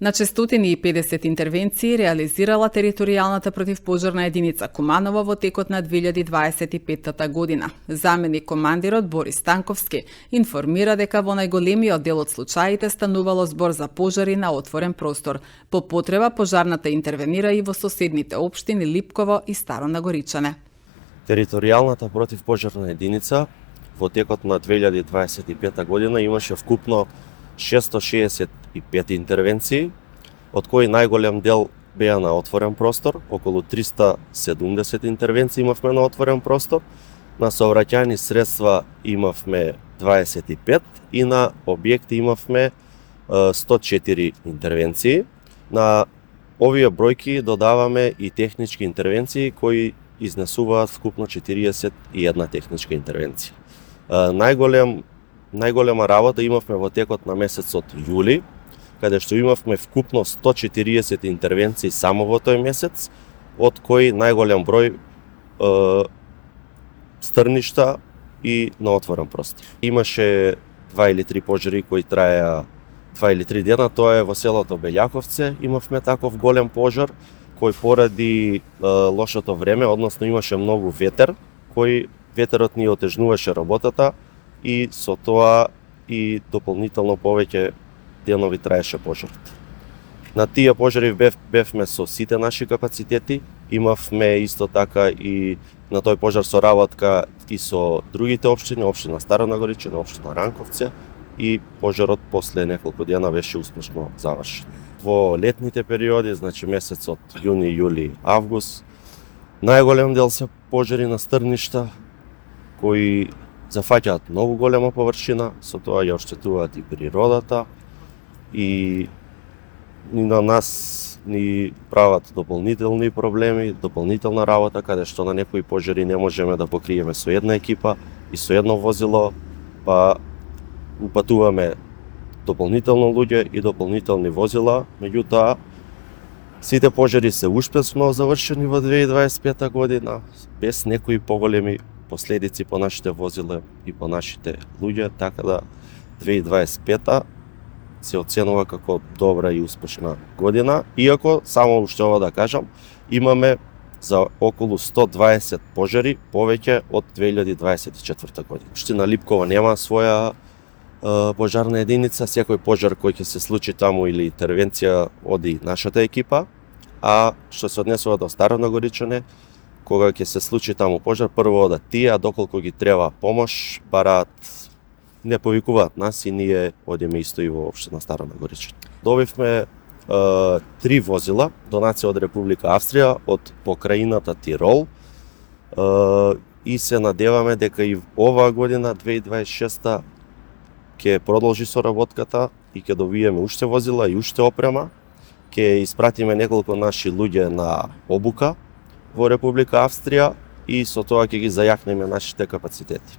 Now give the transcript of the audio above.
На 650 интервенции реализирала територијалната противпожарна единица Куманово во текот на 2025 година. Заменик командирот Борис Станковски информира дека во најголемиот дел од случаите станувало збор за пожари на отворен простор. По потреба пожарната интервенира и во соседните општини Липково и Старо Нагоричане. Територијалната противпожарна единица во текот на 2025 година имаше вкупно 665 интервенции, од кои најголем дел беа на отворен простор, околу 370 интервенции имавме на отворен простор, на сообраќајни средства имавме 25 и на објекти имавме 104 интервенции. На овие бројки додаваме и технички интервенции кои изнесуваат вкупно 41 техничка интервенција. Најголема работа имавме во текот на месецот јули, каде што имавме вкупно 140 интервенции само во тој месец, од кои најголем број стрништа и на отворен простор. Имаше 2 или 3 пожари кои траеа 2 или 3 дена, тоа е во селото Белјаковце, имавме таков голем пожар, кој поради лошото време, односно имаше многу ветер, кој ветерот ни отежнуваше работата и со тоа и дополнително повеќе денови траеше пожарот. На тие пожари бевме со сите наши капацитети, имавме исто така и на тој пожар соработка и со другите општини, општина Старо Нагоричане, општина Ранковце, и пожарот после неколку дена беше успешно завршен. Во летните периоди, значи месецот јуни, јули, август, најголем дел се пожари на стрништа, кои зафаќаат многу голема површина, со тоа ја оштетуваат и природата, и на нас ни прават дополнителни проблеми, дополнителна работа, каде што на некои пожари не можеме да покриеме со една екипа и со едно возило, па упатуваме дополнително луѓе и дополнителни возила. Меѓутоа, сите пожари се успешно завршени во 2025 година, без некои поголеми последици по нашите возила и по нашите луѓе, така да 2025 се оценува како добра и успешна година, иако, само уште ова да кажам, имаме за околу 120 пожари повеќе од 2024 година. Општина Липково нема своја пожарна единица, секој пожар кој ќе се случи таму или интервенција оди нашата екипа, а што се однесува до Старо Нагоричане, кога ќе се случи таму пожар, прво одат тие, а доколку ги треба помош, бараат, не повикуваат нас и ние одиме исто и во општина Старо Нагоричане. Добивме 3 возила, донација од Република Австрија, од покраината Тирол, и се надеваме дека и оваа година, 2026 ќе продолжи соработката и ќе добиеме уште возила и уште опрема. Ќе испратиме неколку наши луѓе на обука во Република Австрија и со тоа ќе ги зајакнеме нашите капацитети.